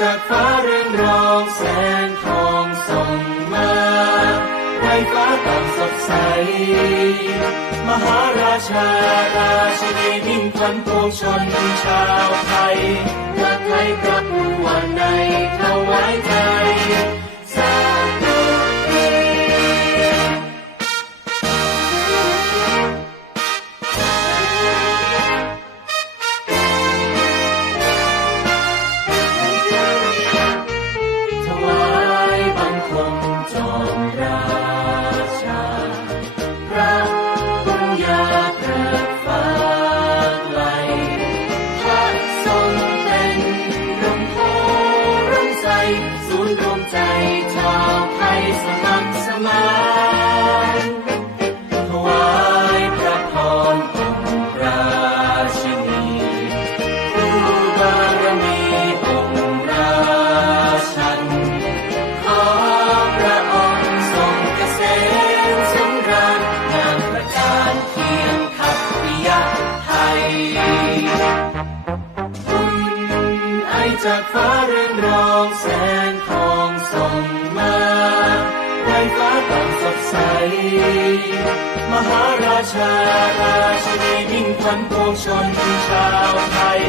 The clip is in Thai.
จากฟ้าเรื่องรองแสงทองส่องมาในฟ้าต่างสดใส มหาราชาราชินีมิ่งขวัญปวงชนชาวไทยรักไทยประผู้วันในถวายใจ จากฟ้าเรืองรองแสงทองส่งมาในฟ้าต่างสดใส มหาราชาราชินีมิ่งขวัญปวงชนชาวไทย